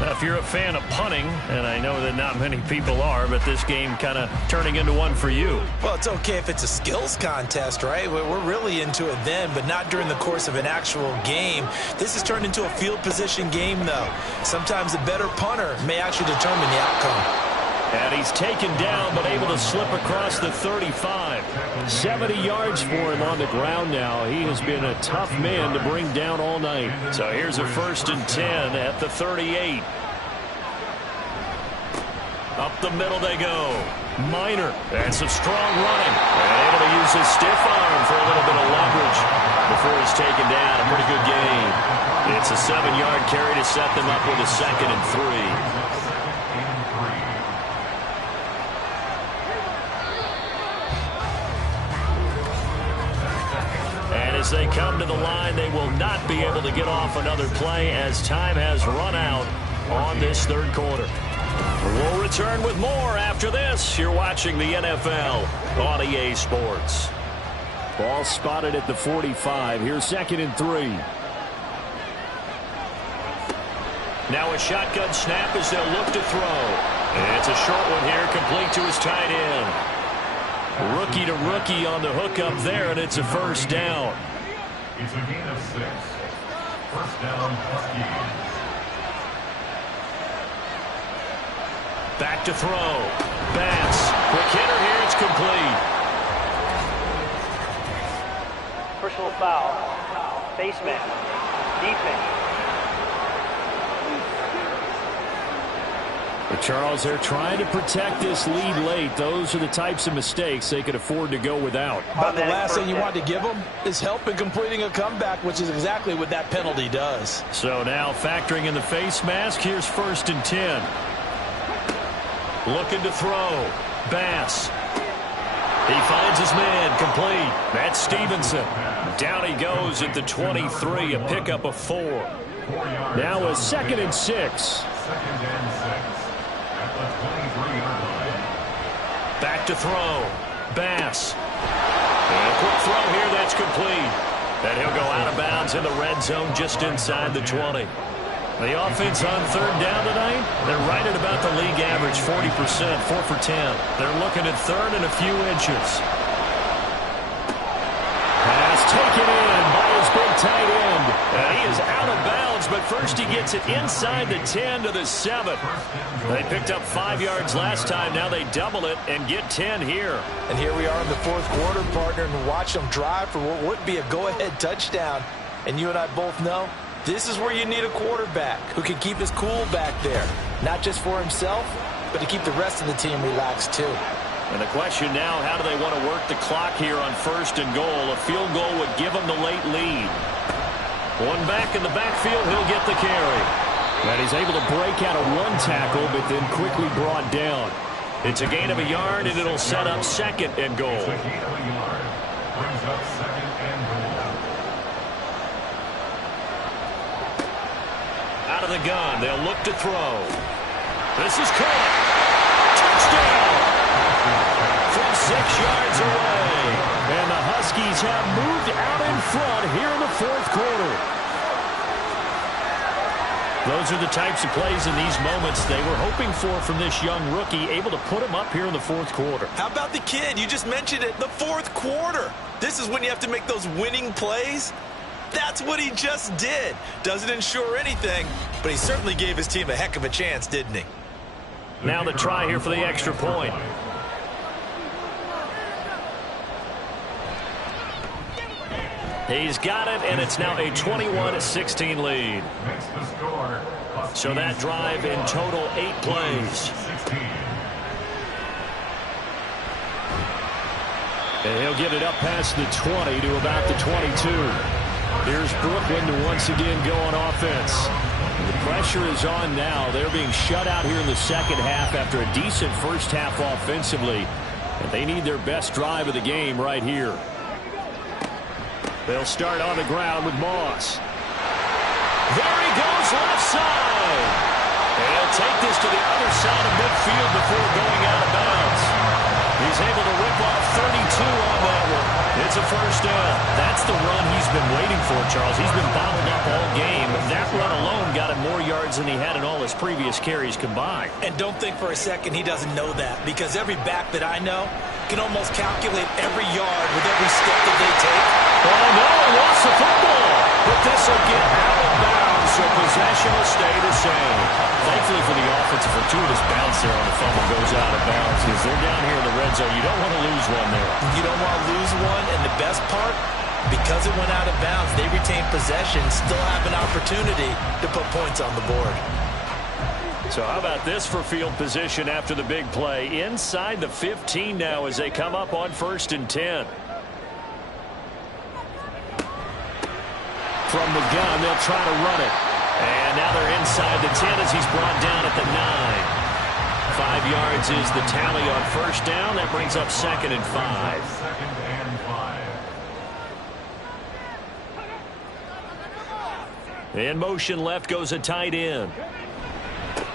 Now, if you're a fan of punting, and I know that not many people are, but this game kind of turning into one for you. Well, it's okay if it's a skills contest, right? We're really into it then, but not during the course of an actual game. This has turned into a field position game, though. Sometimes the better punter may actually determine the outcome. And he's taken down, but able to slip across the 35. 70 yards for him on the ground now. He has been a tough man to bring down all night. So here's a 1st and 10 at the 38. Up the middle they go. Minor. And some strong running. And able to use his stiff arm for a little bit of leverage before he's taken down. A pretty good game. It's a 7-yard carry to set them up with a 2nd and 3. As they come to the line, they will not be able to get off another play as time has run out on this 3rd quarter. We'll return with more after this. You're watching the NFL on EA Sports. Ball spotted at the 45. Here's 2nd and 3. Now a shotgun snap as they'll look to throw. And it's a short one here, complete to his tight end. Rookie to rookie on the hookup there, and it's a 1st down. It's a gain of 6. 1st down, Huskies. Back to throw. Bass. Quick hitter here. It's complete. Personal foul. Face mask. Defense. But Charles, they're trying to protect this lead late. Those are the types of mistakes they could afford to go without. But the last thing you want to give them is help in completing a comeback, which is exactly what that penalty does. So now factoring in the face mask, here's 1st and 10. Looking to throw. Bass. He finds his man, complete. That's Stevenson. Down he goes at the 23, a pickup of 4. Now a 2nd and 6. 2nd and 6. At the 23-yard line. Back to throw. Bass. And a quick throw here, that's complete. And he'll go out of bounds in the red zone just inside the 20. The offense on 3rd down tonight, they're right at about the league average, 40%, 4 for 10. They're looking at 3rd and a few inches. Pass taken in by his big tight end. And he is out of bounds, but first he gets it inside the 10 to the 7. They picked up 5 yards last time. Now they double it and get 10 here. And here we are in the 4th quarter, partner, and watch them drive for what would be a go-ahead touchdown. And you and I both know this is where you need a quarterback who can keep his cool back there. Not just for himself, but to keep the rest of the team relaxed too. And the question now, how do they want to work the clock here on 1st and goal? A field goal would give them the late lead. One back in the backfield, he'll get the carry. And he's able to break out of 1 tackle, but then quickly brought down. It's a gain of a yard, and it'll set up 2nd and goal. It's a gain of a yard. Brings up 2nd and goal. Out of the gun, they'll look to throw. This is caught. Touchdown! From 6 yards away. And the Huskies have moved out in front here in the 4th quarter. Those are the types of plays in these moments they were hoping for from this young rookie, able to put him up here in the 4th quarter. How about the kid? You just mentioned it, the 4th quarter. This is when you have to make those winning plays. That's what he just did. Doesn't ensure anything, but he certainly gave his team a heck of a chance, didn't he? Now the try here for the extra point. He's got it, and it's now a 21-16 lead. So that drive in total 8 plays. And he'll get it up past the 20 to about the 22. Here's Brooklyn to once again go on offense. The pressure is on now. They're being shut out here in the 2nd half after a decent first half offensively. And they need their best drive of the game right here. They'll start on the ground with Moss. There he goes, left side. And he'll take this to the other side of midfield before going out of bounds. He's able to rip off 32 on that one. It's a 1st down. That's the run he's been waiting for, Charles. He's been bottled up all game. That run alone got him more yards than he had in all his previous carries combined. And don't think for a second he doesn't know that, because every back that I know can almost calculate every yard with every step that they take. Oh, no, he lost the football. But this will get out of bounds, so possession will stay the same. Thankfully for the offense, a fortuitous bounce there on the fumble goes out of bounds because they're down here in the red zone. You don't want to lose one there. You don't want to lose one, and the best part, because it went out of bounds, they retain possession, still have an opportunity to put points on the board. So how about this for field position after the big play? Inside the 15 now as they come up on 1st and 10. From the gun, they'll try to run it. And now they're inside the 10 as he's brought down at the 9. 5 yards is the tally on 1st down. That brings up 2nd and 5. Second and 5. In motion left goes a tight end.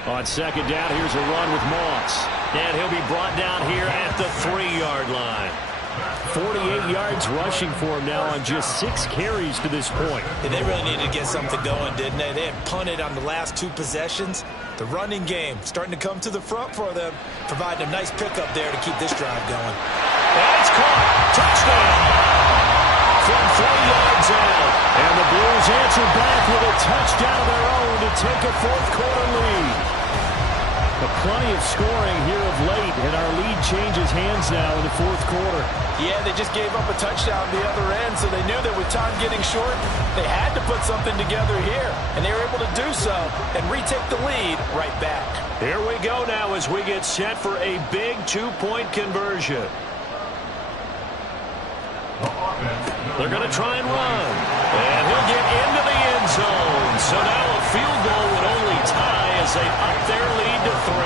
On 2nd down, here's a run with Moss. And he'll be brought down here at the 3-yard line. 48 yards rushing for him now on just 6 carries to this point. And they really needed to get something going, didn't they? They had punted on the last 2 possessions. The running game starting to come to the front for them, providing a nice pickup there to keep this drive going. And it's caught. Touchdown. From 3 yards out. And the Blues answer back with a touchdown of their own to take a 4th quarter lead. But plenty of scoring here of late, and our lead changes hands now in the 4th quarter. Yeah, they just gave up a touchdown the other end, so they knew that with time getting short, they had to put something together here, and they were able to do so and retake the lead right back. Here we go now as we get set for a big 2-point conversion. They're going to try and run, and he'll get into the end zone. So now a field goal would only tie as they up their lead to 3.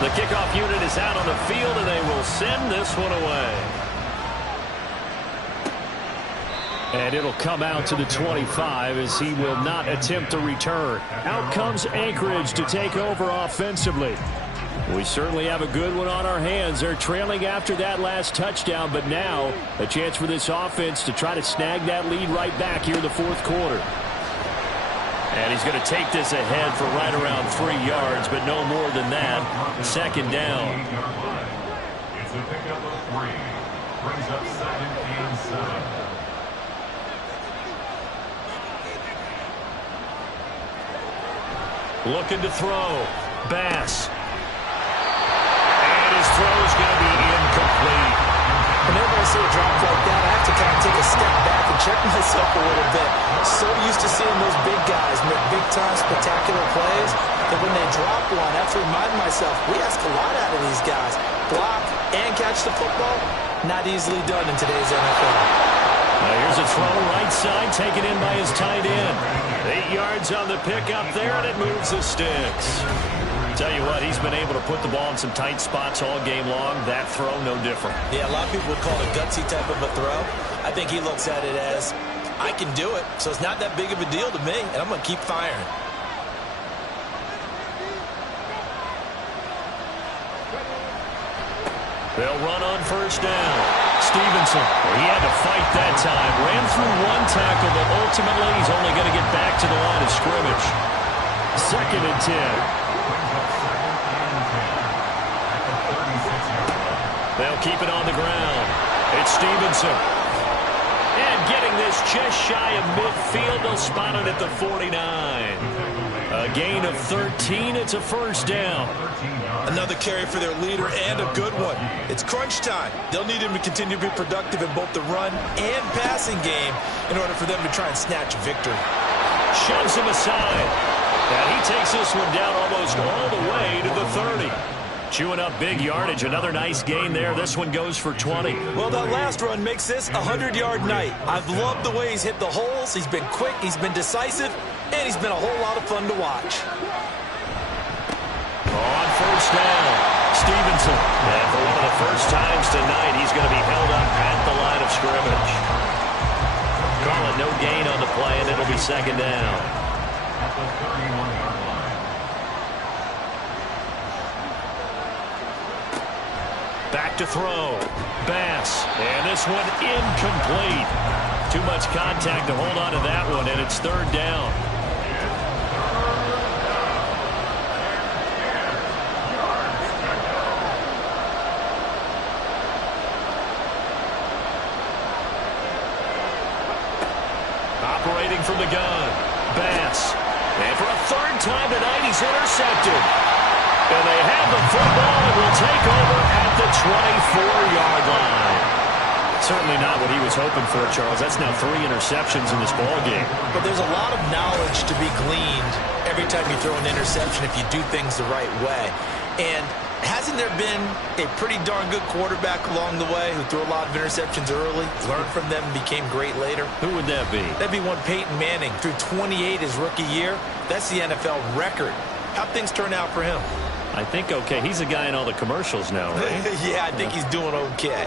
The kickoff unit is out on the field, and they will send this one away. And it'll come out to the 25 as he will not attempt to return. Out comes Anchorage to take over offensively. We certainly have a good one on our hands. They're trailing after that last touchdown, but now a chance for this offense to try to snag that lead right back here in the 4th quarter. And he's going to take this ahead for right around 3 yards, but no more than that. 2nd down. It's a pickup of 3. Brings up 2nd and 7. Looking to throw. Bass. And his throw is going to be incomplete. Whenever I see a drop like that, I have to kind of take a step back and check myself a little bit. So used to seeing those big guys make big-time spectacular plays that when they drop one, I have to remind myself, we ask a lot out of these guys. Block and catch the football, not easily done in today's NFL. Now here's a throw right side, taken in by his tight end. 8 yards on the pickup there, and it moves the sticks. Tell you what, he's been able to put the ball in some tight spots all game long. That throw, no different. Yeah, a lot of people would call it a gutsy type of a throw. I think he looks at it as, I can do it, so it's not that big of a deal to me, and I'm going to keep firing. They'll run on 1st down. Stevenson, he had to fight that time. Ran through 1 tackle, but ultimately he's only going to get back to the line of scrimmage. 2nd and 10. They'll keep it on the ground. It's Stevenson. And getting this just shy of midfield, they'll spot it at the 49. A gain of 13. It's a 1st down. Another carry for their leader and a good one. It's crunch time. They'll need him to continue to be productive in both the run and passing game in order for them to try and snatch a victory. Shoves him aside. And he takes this one down almost all the way to the 30. Chewing up big yardage. Another nice gain there. This one goes for 20. Well, that last run makes this a 100-yard night. I've loved the way he's hit the holes. He's been quick. He's been decisive. And he's been a whole lot of fun to watch. On 1st down, Stevenson. And for one of the first times tonight, he's going to be held up at the line of scrimmage. Call it no gain on the play, and it'll be second down. At the 31-yard line. Back to throw. Bass. And this one incomplete. Too much contact to hold on to that one, and it's third down. Operating from the gun. Bass. And for a third time tonight, he's intercepted. And they have the football and will take over at the 24-yard line. Certainly not what he was hoping for, Charles. That's now 3 interceptions in this ballgame. But there's a lot of knowledge to be gleaned every time you throw an interception if you do things the right way. And hasn't there been a pretty darn good quarterback along the way who threw a lot of interceptions early, learned from them, and became great later? Who would that be? That'd be one Peyton Manning. Threw 28 his rookie year. That's the NFL record. How'd things turn out for him? I think okay. He's a guy in all the commercials now, right? Yeah, I think he's doing okay.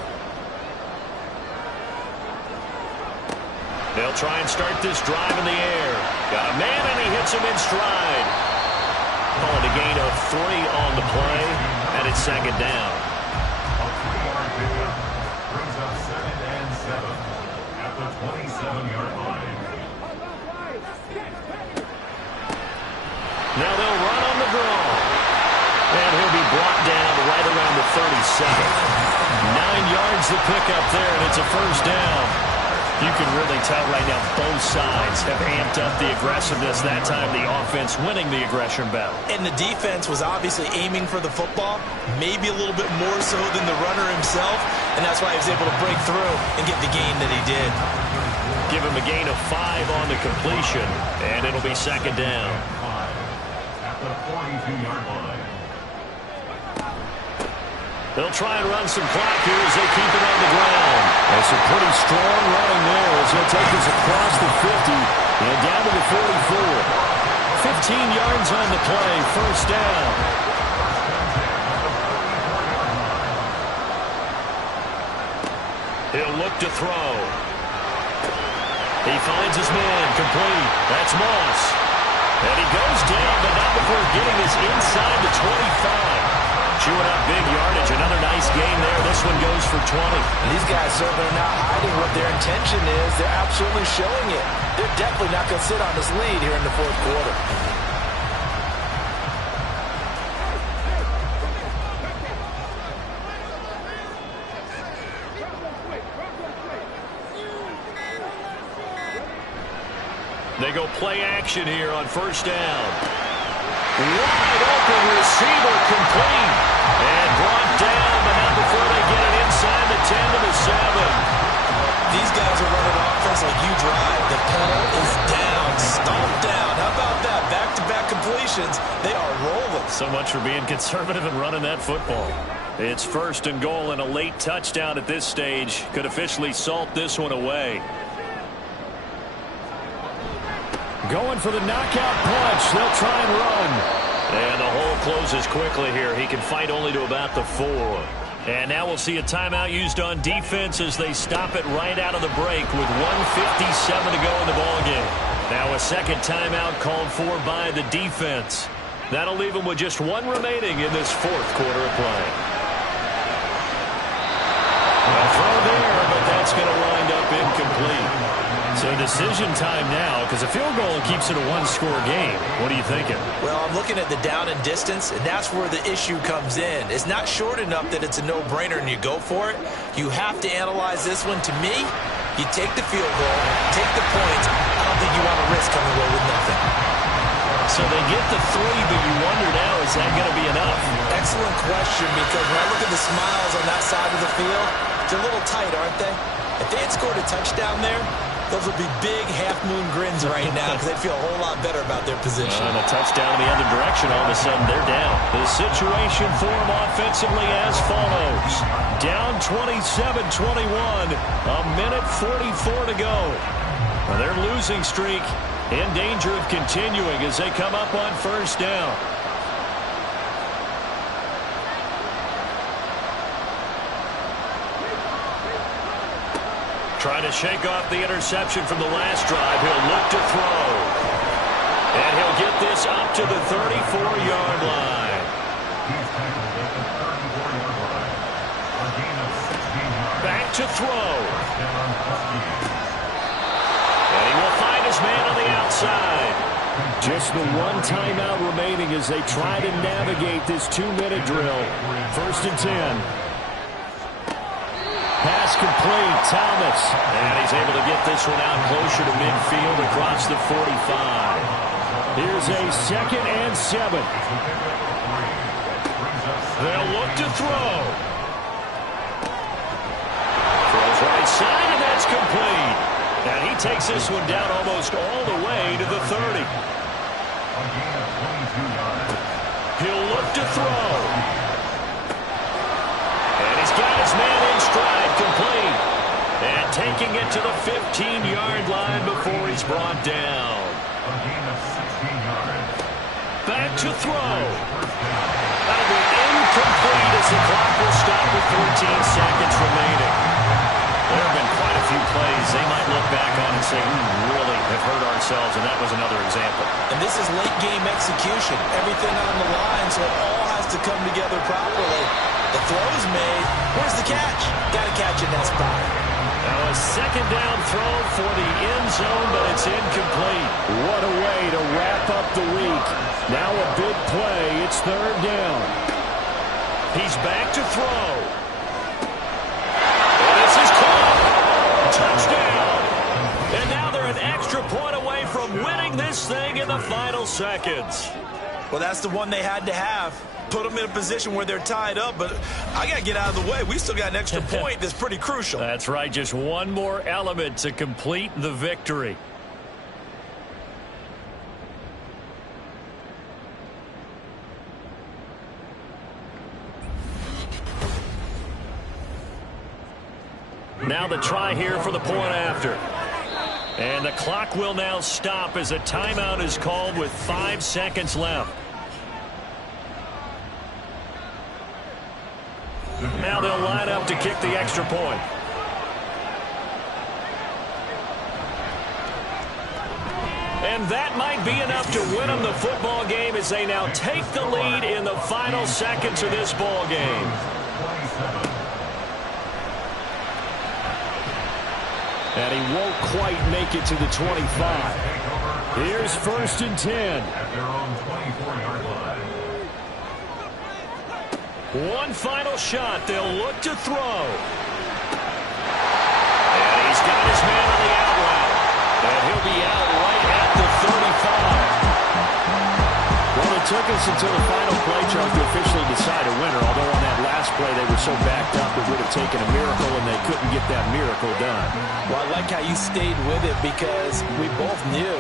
They'll try and start this drive in the air. Got a man, and he hits him in stride. Calling a gain of 3 on the play, and it's second down. A 3-yard pickup brings up 2nd and 7 at the 27-yard line. Now they'll run on the draw. And he'll be brought down right around the 37. 9 yards to pick up there, and it's a first down. You can really tell right now both sides have amped up the aggressiveness that time, the offense winning the aggression battle. And the defense was obviously aiming for the football, maybe a little bit more so than the runner himself, and that's why he was able to break through and get the gain that he did. Give him a gain of 5 on the completion, and it'll be second down. At the 42-yard line. They'll try and run some clock here as they keep it on the ground. That's a pretty strong running there as he'll take us across the 50 and down to the 44. 15 yards on the play, first down. He'll look to throw. He finds his man, complete. That's Moss. And he goes down, but not before getting us inside the 25. Chewing up big yardage. Another nice gain there. This one goes for 20. And these guys certainly are not hiding what their intention is. They're absolutely showing it. They're definitely not going to sit on this lead here in the fourth quarter. They go play action here on first down. Wide open receiver, complete. And brought down, but not before they get it inside the 10 to the 7. These guys are running offense like you drive. The pedal is down, stomped down. How about that? Back-to-back completions. They are rolling. So much for being conservative and running that football. It's first and goal, and a late touchdown at this stage could officially salt this one away. Going for the knockout punch. They'll try and run. And the hole closes quickly here. He can fight only to about the 4. And now we'll see a timeout used on defense as they stop it right out of the break with 1:57 to go in the ballgame. Now a second timeout called for by the defense. That'll leave them with just 1 remaining in this fourth quarter of play. A throw there, but that's going to wind up incomplete. So decision time now, because a field goal keeps it a 1-score game. What are you thinking? Well, I'm looking at the down and distance, and that's where the issue comes in. It's not short enough that it's a no-brainer and you go for it. You have to analyze this one. To me, you take the field goal, take the points. I don't think you want to risk coming away with nothing. So they get the 3, but you wonder now, is that going to be enough? Excellent question, because when I look at the smiles on that side of the field, they're a little tight, aren't they? If they had scored a touchdown there, those would be big half-moon grins right now because they'd feel a whole lot better about their position. And a touchdown in the other direction, all of a sudden they're down. The situation for them offensively as follows. Down 27-21, a minute 44 to go. Well, their losing streak in danger of continuing as they come up on first down. Trying to shake off the interception from the last drive. He'll look to throw. And he'll get this up to the 34-yard line. Back to throw. And he will find his man on the outside. Just the one timeout remaining as they try to navigate this 2-minute drill. 1st and 10. Pass complete, Thomas. And he's able to get this one out closer to midfield across the 45. Here's a 2nd and 7. They'll look to throw. Throws right side, and that's complete. And he takes this one down almost all the way to the 30. He'll look to throw. And he's got his man in stride, complete. And taking it to the 15-yard line before he's brought down. Back to throw. That'll be incomplete as the clock will stop with 14 seconds remaining. There have been quite a few plays they might look back on and say, we really have hurt ourselves, and that was another example. And this is late-game execution. Everything on the line, so it all has to come together properly. The throw's made. Where's the catch? Got to catch in that spot. Now a 2nd down throw for the end zone, but it's incomplete. What a way to wrap up the week. Now a big play. It's 3rd down. He's back to throw. And this is caught. Touchdown. And now they're an extra point away from winning this thing in the final seconds. Well, that's the one they had to have. Put them in a position where they're tied up, but I got to get out of the way. We still got an extra point that's pretty crucial. That's right. Just one more element to complete the victory. Now the try here for the point after. And the clock will now stop as a timeout is called with 5 seconds left. Now they'll line up to kick the extra point. And that might be enough to win them the football game as they now take the lead in the final seconds of this ball game. And he won't quite make it to the 25. Here's 1st and 10. At their own 24-yard line. One final shot. They'll look to throw. And he's got his man on the out route. And he'll be out right at the 35. Well, it took us until the final play, Charles, to officially decide a winner. Although on that last play they were so backed up it would have taken a miracle, and they couldn't get that miracle done. Well, I like how you stayed with it because we both knew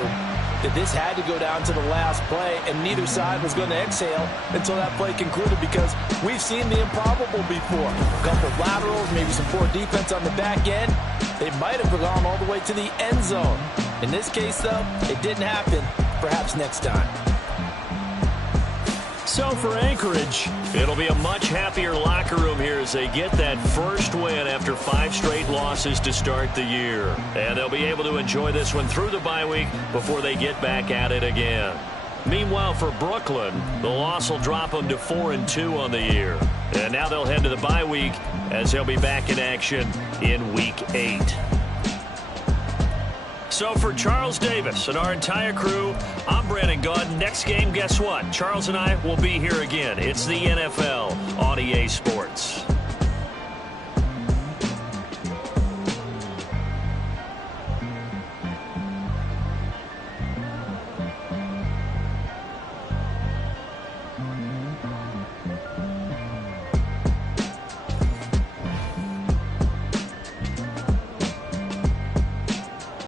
that this had to go down to the last play, and neither side was going to exhale until that play concluded because we've seen the improbable before. A couple of laterals, maybe some poor defense on the back end. They might have gone all the way to the end zone. In this case, though, it didn't happen. Perhaps next time. So for Anchorage, it'll be a much happier locker room here as they get that first win after 5 straight losses to start the year. And they'll be able to enjoy this one through the bye week before they get back at it again. Meanwhile, for Brooklyn, the loss will drop them to 4-2 on the year. And now they'll head to the bye week as they'll be back in action in Week 8. So for Charles Davis and our entire crew, I'm Brandon Gaudin. Next game, guess what? Charles and I will be here again. It's the NFL on EA Sports.